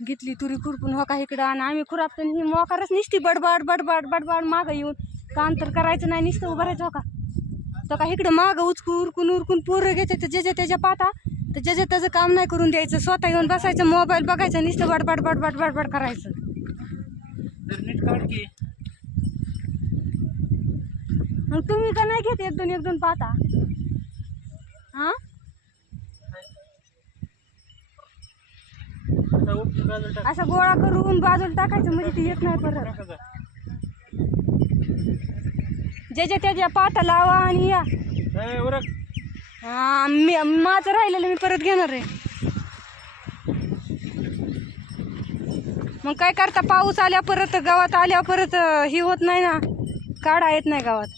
घेतली तुरी खुरपून हो का इकडं आणि. आम्ही खुरापतो ही मोकारच निसती बडबड बडबड बडबड मागं येऊन. काम तर करायचं नाही नुसतं उभं राहायचं हो का? तो का इकडं मागं उचकून उरकून उरकून पोरं घेते तर जे जे त्याच्या पाता तर जे जे त्याचं काम नाही करून द्यायचं स्वतः येऊन बसायचं मोबाईल बघायचं नुसतं बडबड बडबड बडबड करायचं. तर मग तुम्ही का नाही घेत एक दोन एक दोन पाहता हा आता उपटून बाजूला टाक असा गोळा करून बाजूला टाकायचं म्हणजे ती येत नाही परत. जा. ज्याच्या त्याच्या पाता लावा आणि या. हा, मी माझं राहिलेलं मी परत घेणार आहे. मग काय करता पाऊस आल्या परत गावात आल्या परत ही होत नाही ना. काढा येत नाही गावात.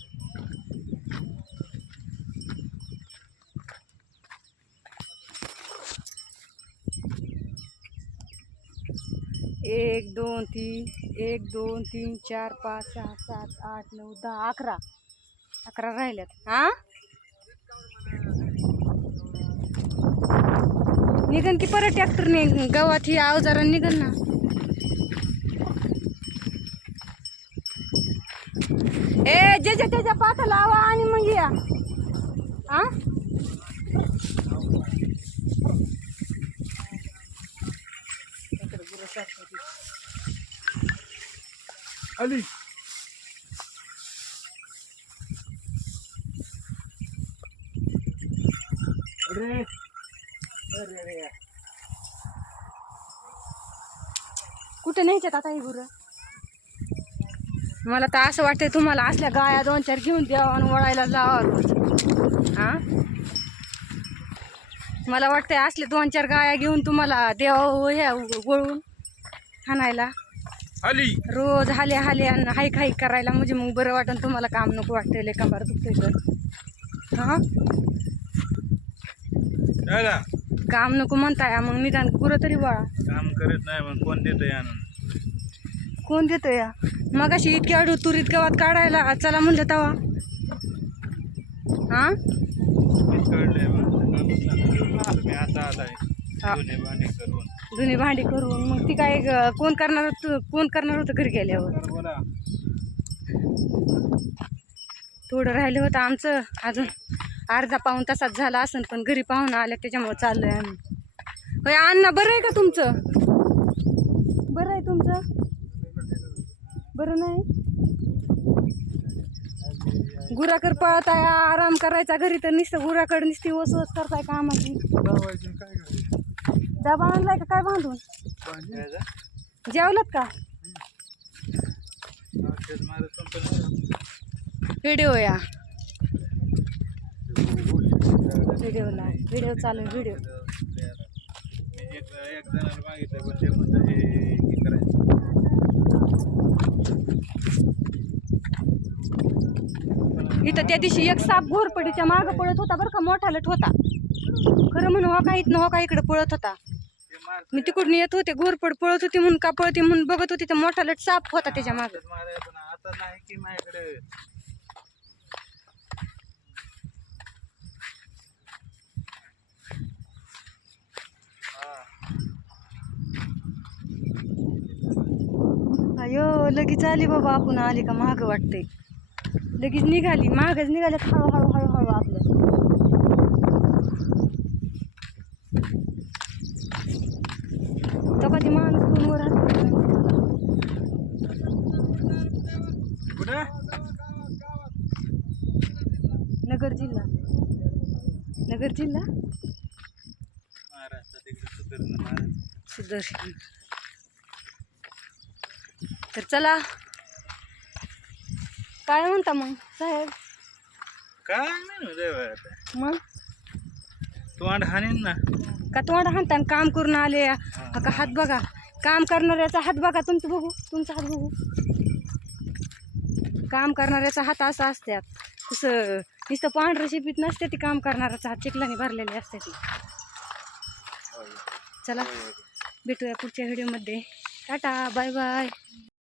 एक दोन तीन एक दोन तीन चार पाच सहा सात आठ नऊ दहा अकरा. अकरा राहिल्यात. हा? निघन की परत ट्रॅक्टरने गवात ही अवजारा निघन ना. ए ज्याच्या त्याच्या पाथा लावा आणि मग या. हा? आली अरे अरे. अरे. कुठे न्यायच्यात आता ही गुरं? मला तर असं वाटतंय तुम्हाला असल्या गाया दोन चार घेऊन द्यावं आणि वळायला जावं. हा? मला वाटतंय असले दोन चार गाया घेऊन तुम्हाला द्यावं ह्या वळून हाणायला रोज हाले हाले आणि हाईक हाईक करायला म्हणजे मग बरं वाटन तुम्हाला काम नको वाटतंय लय कंबार दुखतंय तर. हा? काम नको म्हणताय मग निदान गुरं तरी वळा काम करत नाही मग कोण देतोय आणून? कोण देतो या मग अशी इतकी अडू तुरीत गावात काढायला चला म्हणलं तवा. हा? आता हा. जुने भांडे करून. जुनी भांडी करून. मग ती काय कोण करणार होतं कोण करणार होतं घरी गेल्यावर? थोडं राहिलं होतं आमचं. अजून अर्धा पाऊन तासात झाला असेल पण घरी पाहून आल्या त्याच्यामुळे चाललोय आम्ही. होय अण्णा बरं आहे का तुमचं? बरं आहे तुमचं? बरं नाही? गुराकर पळताय आराम करायचा घरी तर नुसतं गुराकडे नुसती वस वस करताय कामाची. डबा आणलाय का? काय बांधून? जेवलात का? व्हिडिओ या. व्हिडिओला. व्हिडिओ चालू व्हिडिओ. इथं त्या दिवशी एक साप घोरपडीच्या मागं पळत होता बरं का मोठा लट होता. खरं म्हणून हो का इथनं हो का इकडे पळत होता. मी तिकडून येत होते घोरपड पळत होती म्हणून का पळते म्हणून बघत होती तर मोठा लट साप होता त्याच्या मागं. माराय पण आता नाही की माझ्याकडे. अयो लगेच आली बाबा आपण आली का महाग वाटते लगेच निघाली महागच निघाल्यात हळूहळू हळूहळू आपल्या तो कधी माणूस फोनवर हात कुठं नगर जिल्हा. नगर जिल्हा? सुदर्शन तर चला. काय म्हणता मग साहेब? काय नाही आता. मग? तोंड हाणीन ना. का तोंड हाणताना काम करून आले? का हात बघा? काम करणाऱ्याचा हात बघा तुमचं बघू तुमचा हात बघू. काम करणाऱ्याचा हात असा असतात तसं नुसतं पांढरं शिपीत नसते ती काम करणाऱ्याचा हात चिखलाने भरलेली असते ती. चला भेटूया पुढच्या व्हिडिओमध्ये टाटा बाय बाय